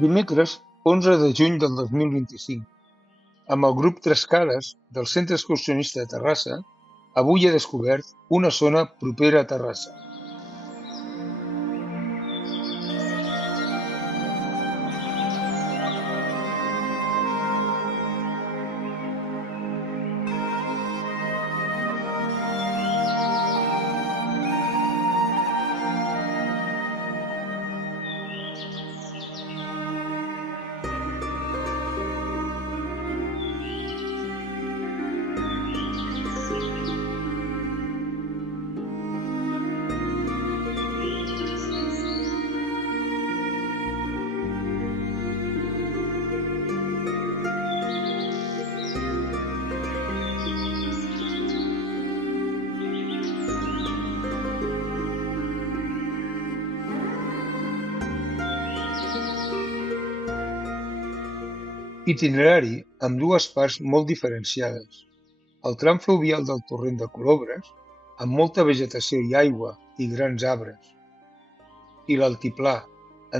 Dimecres 11 de juny del 2025. Amb el grup Tres Cares del Centre Excursionista de Terrassa, avui he descobert una zona propera a Terrassa. Itinerari amb dues parts molt diferenciades: el tram fluvial del torrent de Colobres, amb molta vegetació i aigua i grans arbres, i l'altiplà,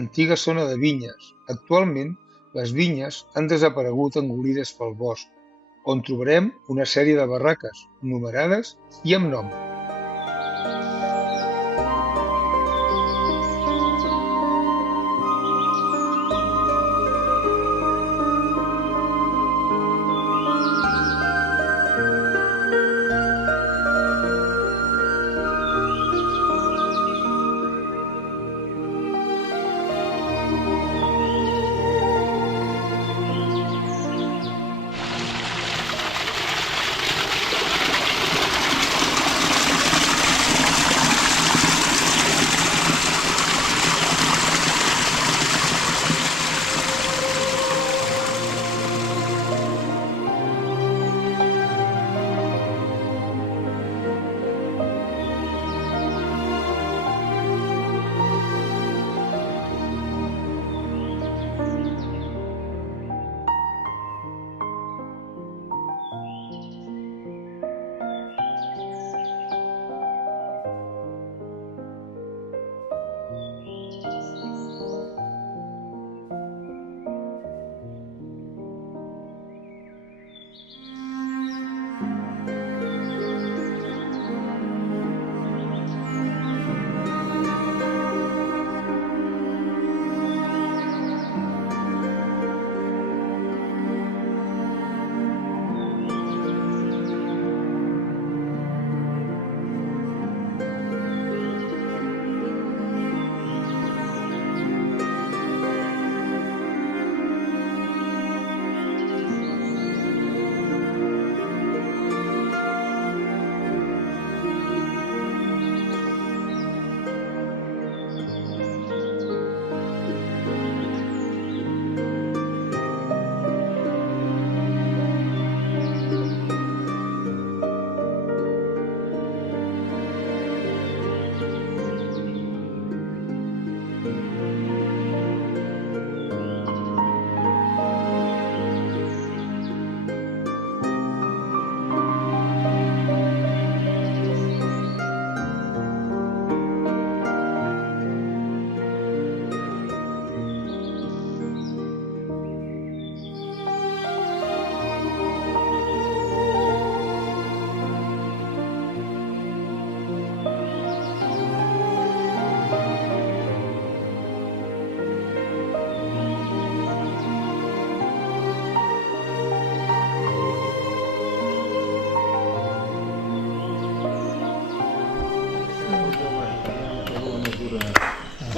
antiga zona de vinyes. Actualment, les vinyes han desaparegut engolides pel bosc, on trobarem una sèrie de barraques, numerades i amb nom.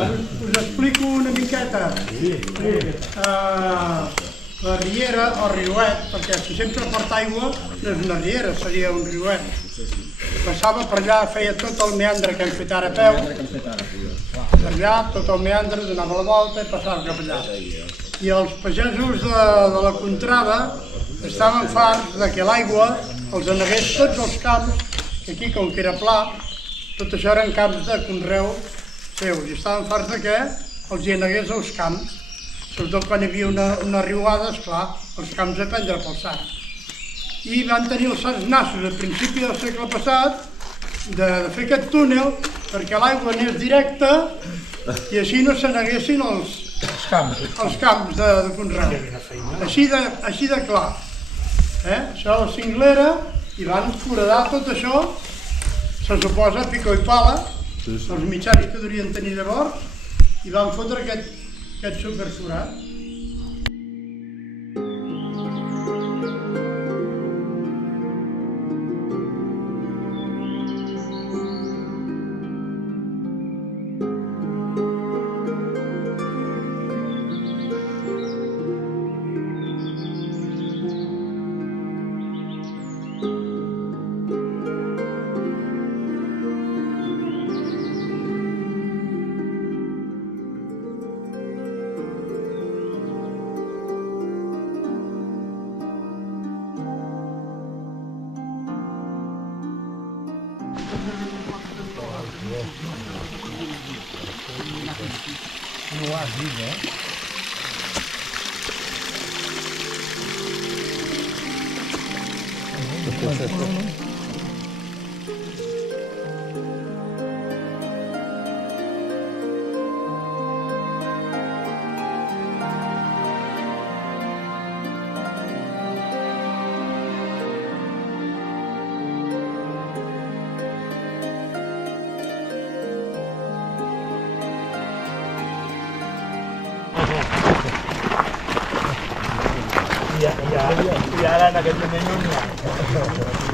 Us explico una miqueta. La riera o riuet, perquè si sempre porta aigua no és una riera, seria un riuet. Passava per allà, feia tot el meandre que hem fet ara a peu, per allà, tot el meandre, donava la volta i passava cap allà. I els pagesos de la contrada estaven farts que l'aigua els anegués tots els camps, que aquí, com que era pla, tot això eren camps de conreu seus i estaven farts de que els hi negués als camps, sobretot quan hi havia una riuada, esclar, els camps a prendre pel sac. I van tenir els sants nassos a principi del segle passat de fer aquest túnel perquè l'aigua anés directa i així no se neguessin els camps de conreu. Així de clar. Això a la cinglera i van foradar tot això, se suposa pico i pala, els mitjans que durien tenir llavors, i van fotre aquest superforat. No ha vida, I ara en aquest moment no n'hi ha.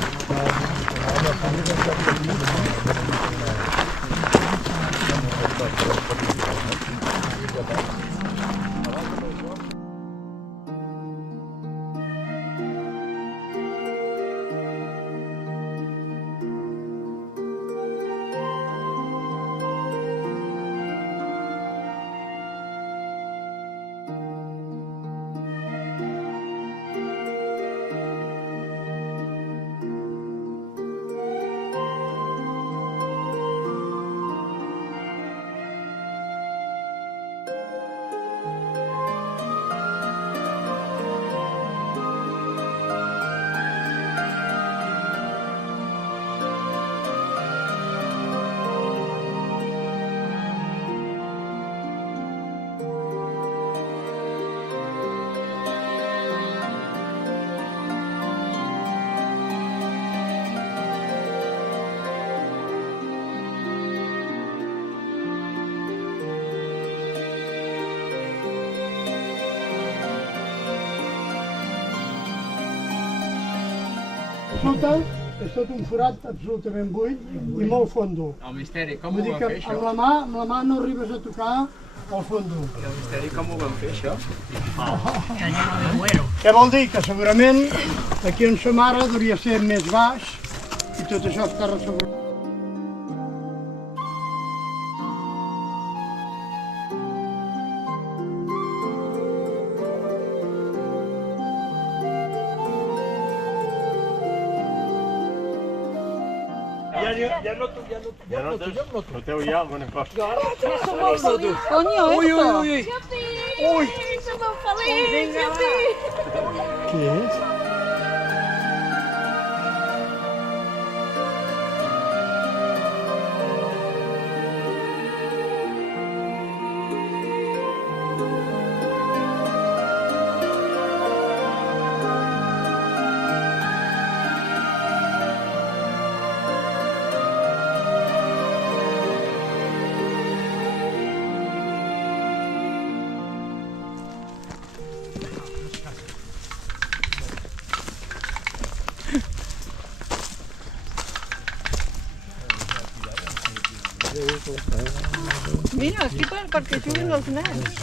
Sota és tot un forat absolutament buit i molt fondo. El misteri, com Vull ho dir van que fer, això? amb la mà no arribes a tocar el fondo. El misteri, com ho van fer, això? Què vol dir? Que segurament aquí on som ara hauria ser més baix i tot això està ressegurat. Noteu ja alguna cosa? Coño, Uy, esto. uy, uy. Uy, somos felices, Què és? Mira, aquí perquè juguen els nens.